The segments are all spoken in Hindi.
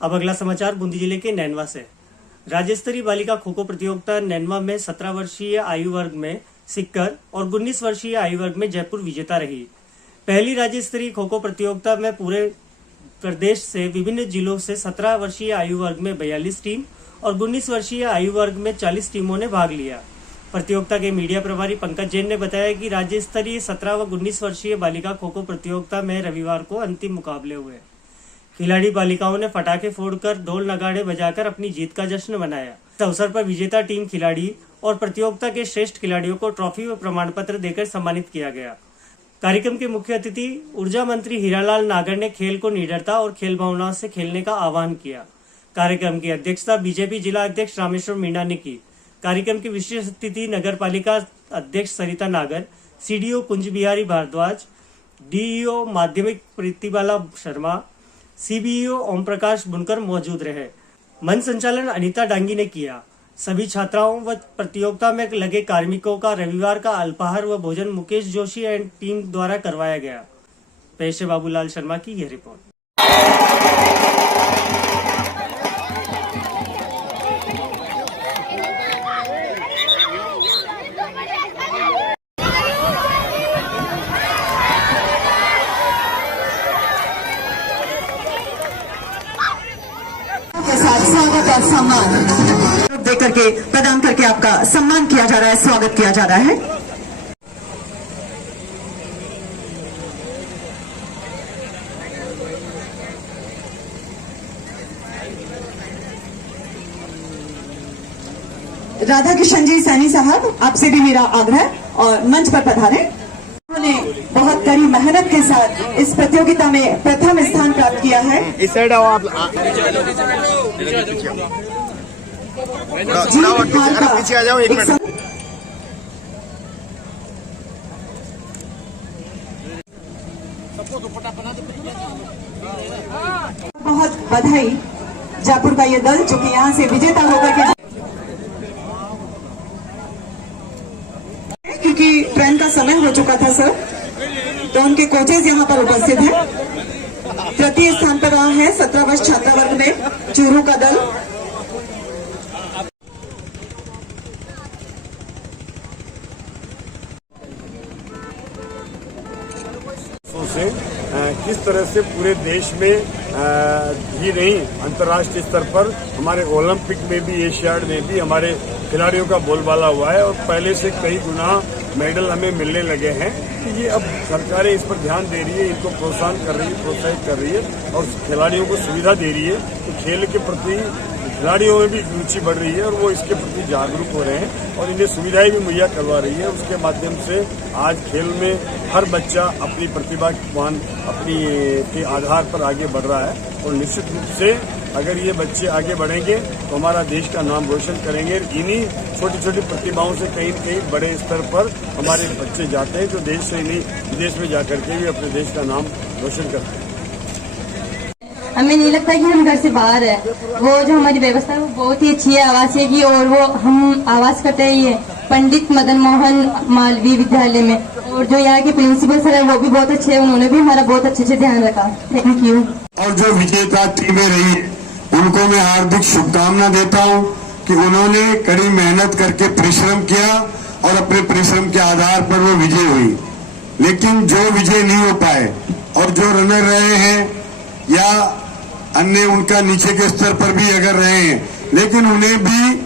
अब अगला समाचार बूंदी जिले के नैनवा से। राज्य स्तरीय बालिका खो खो प्रतियोगिता नैनवा में 17 वर्षीय आयु वर्ग में सिक्कर और 19 वर्षीय आयु वर्ग में जयपुर विजेता रही। पहली राज्य स्तरीय खो खो प्रतियोगिता में पूरे प्रदेश से विभिन्न जिलों से 17 वर्षीय आयु वर्ग में 42 टीम और 19 वर्षीय आयु वर्ग में 40 टीमों ने भाग लिया। प्रतियोगिता के मीडिया प्रभारी पंकज जैन ने बताया कि राज्य स्तरीय 17 व 19 वर्षीय बालिका खो खो प्रतियोगिता में रविवार को अंतिम मुकाबले हुए। खिलाड़ी बालिकाओं ने पटाखे फोड़कर ढोल नगाड़े बजाकर अपनी जीत का जश्न मनाया। इस अवसर पर विजेता टीम खिलाड़ी और प्रतियोगिता के श्रेष्ठ खिलाड़ियों को ट्रॉफी व प्रमाण पत्र देकर सम्मानित किया गया। कार्यक्रम के मुख्य अतिथि ऊर्जा मंत्री हीरालाल नागर ने खेल को निडरता और खेल भावना से खेलने का आह्वान किया। कार्यक्रम की अध्यक्षता बीजेपी जिला अध्यक्ष रामेश्वर मीणा ने की। कार्यक्रम की विशेष अतिथि नगर पालिका अध्यक्ष सरिता नागर, सीडीओ कुंज बिहारी भारद्वाज, डीईओ माध्यमिक प्रीतिबाला शर्मा, सीबीईओ ओम प्रकाश बुनकर मौजूद रहे। मंच संचालन अनीता डांगी ने किया। सभी छात्राओं व प्रतियोगिता में लगे कार्मिकों का रविवार का अल्पाहार व भोजन मुकेश जोशी एंड टीम द्वारा करवाया गया। पेश है बाबूलाल शर्मा की यह रिपोर्ट। स्वागत और सम्मान देकर के प्रदान करके आपका सम्मान किया जा रहा है, स्वागत किया जा रहा है। राधा किशन जी सैनी साहब, आपसे भी मेरा आग्रह और मंच पर पधारें। उन्होंने बहुत कड़ी मेहनत के साथ इस प्रतियोगिता में प्रथम स्थान प्राप्त किया है। इस साइड आओ आप। पीछे आ जाओ एक मिनट। बहुत बधाई जयपुर का ये दल जो कि यहाँ से विजेता होकर के, क्योंकि ट्रेन का समय हो चुका था सर, तो उनके कोचेज यहाँ पर उपस्थित हैं। तृतीय स्थान पर रहा है 17 वर्ष छात्रा वर्ग में चूरू का दल। से किस तरह से पूरे देश में ही नहीं अंतर्राष्ट्रीय स्तर पर हमारे ओलंपिक में भी, एशियाड में भी हमारे खिलाड़ियों का बोलबाला हुआ है और पहले से कई गुना मेडल हमें मिलने लगे हैं। कि ये अब सरकारें इस पर ध्यान दे रही है, इनको प्रोत्साहन कर रही है, प्रोत्साहित कर रही है और खिलाड़ियों को सुविधा दे रही है। तो खेल के प्रति खिलाड़ियों में भी रुचि बढ़ रही है और वो इसके प्रति जागरूक हो रहे हैं और इन्हें सुविधाएं भी मुहैया करवा रही है। उसके माध्यम से आज खेल में हर बच्चा अपनी प्रतिभा अपनी के आधार पर आगे बढ़ रहा है और निश्चित रूप से अगर ये बच्चे आगे बढ़ेंगे तो हमारा देश का नाम रोशन करेंगे। इन्हीं छोटी छोटी प्रतिभाओं से कहीं न कहीं बड़े स्तर पर हमारे बच्चे जाते हैं जो देश से नहीं विदेश में जाकर के भी अपने देश का नाम रोशन करते हैं। हमें नहीं लगता कि हम घर से बाहर है। वो जो हमारी व्यवस्था है वो बहुत ही अच्छी है आवासीय की, और वो हम आवास करते हैं ये पंडित मदन मोहन मालवीय विद्यालय में, और जो यहाँ के प्रिंसिपल सर है वो भी बहुत अच्छे हैं, उन्होंने भी हमारा बहुत अच्छे से ध्यान रखा। Thank you. और जो विजेता टीमें रही उनको मैं हार्दिक शुभकामना देता हूँ कि उन्होंने कड़ी मेहनत करके परिश्रम किया और अपने परिश्रम के आधार पर वो विजय हुई। लेकिन जो विजय नहीं हो पाए और जो रनर रहे हैं या अन्य उनका नीचे के स्तर पर भी अगर रहे हैं, लेकिन उन्हें भी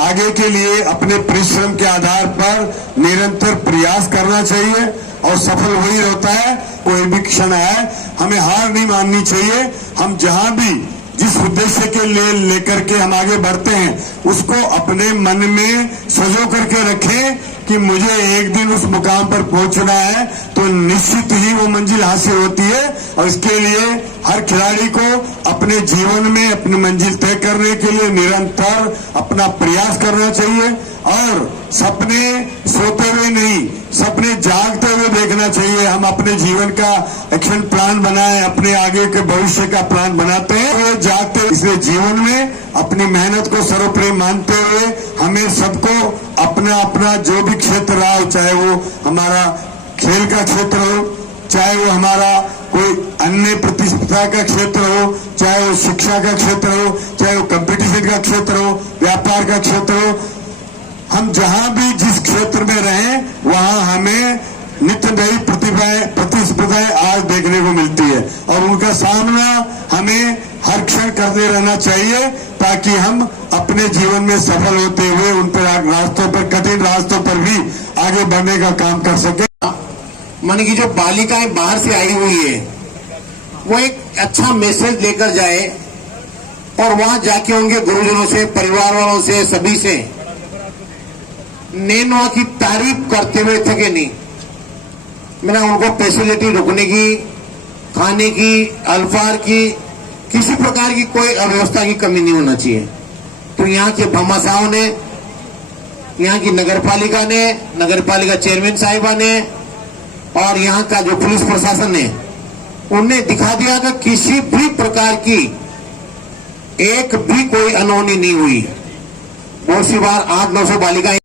आगे के लिए अपने परिश्रम के आधार पर निरंतर प्रयास करना चाहिए और सफल वही होता है। कोई भी क्षण आए हमें हार नहीं माननी चाहिए। हम जहां भी जिस उद्देश्य के लिए लेकर के हम आगे बढ़ते हैं उसको अपने मन में सजो करके रखें कि मुझे एक दिन उस मुकाम पर पहुंचना है, तो निश्चित ही वो मंजिल हासिल होती है। और इसके लिए हर खिलाड़ी को अपने जीवन में अपनी मंजिल तय करने के लिए निरंतर अपना प्रयास करना चाहिए और सपने सोते हुए नहीं, सपने जागते हुए देखना चाहिए। हम अपने जीवन का एक्शन प्लान बनाए, अपने आगे के भविष्य का प्लान बनाते हैं वो जागते हुए। इसलिए जीवन में अपनी मेहनत को सर्वोपरि मानते हुए हमें सबको अपना अपना जो भी क्षेत्र रहा हो, चाहे वो हमारा खेल का क्षेत्र हो, चाहे वो हमारा कोई अन्य प्रतिस्पर्धा का क्षेत्र हो, चाहे वो शिक्षा का क्षेत्र हो, चाहे वो कंपटीशन का क्षेत्र हो, व्यापार का क्षेत्र हो, हम जहां भी जिस क्षेत्र में रहें वहां हमें नित्य नई प्रतिस्पर्धाएं आज देखने को मिलती है और उनका सामना हमें हर क्षण करते रहना चाहिए ताकि हम अपने जीवन में सफल होते हुए उन पर रास्तों पर, कठिन रास्तों पर भी आगे बढ़ने का काम कर सके। माने की जो बालिकाएं बाहर से आई हुई है वो एक अच्छा मैसेज लेकर जाए और वहां जाके उनके गुरुजनों से, परिवार वालों से, सभी से नेनवा की तारीफ करते हुए थके नहीं। मैंने उनको फैसिलिटी रुकने की, खाने की, अल्फार की, किसी प्रकार की कोई अव्यवस्था की कमी नहीं होना चाहिए। तो यहाँ के भामाशाहों ने, यहाँ की नगरपालिका ने, नगरपालिका चेयरमैन साहिबा ने और यहाँ का जो पुलिस प्रशासन है उनने दिखा दिया कि किसी भी प्रकार की एक भी कोई अनहोनी नहीं हुई। बहुत सी बार 800-900 बालिकाएं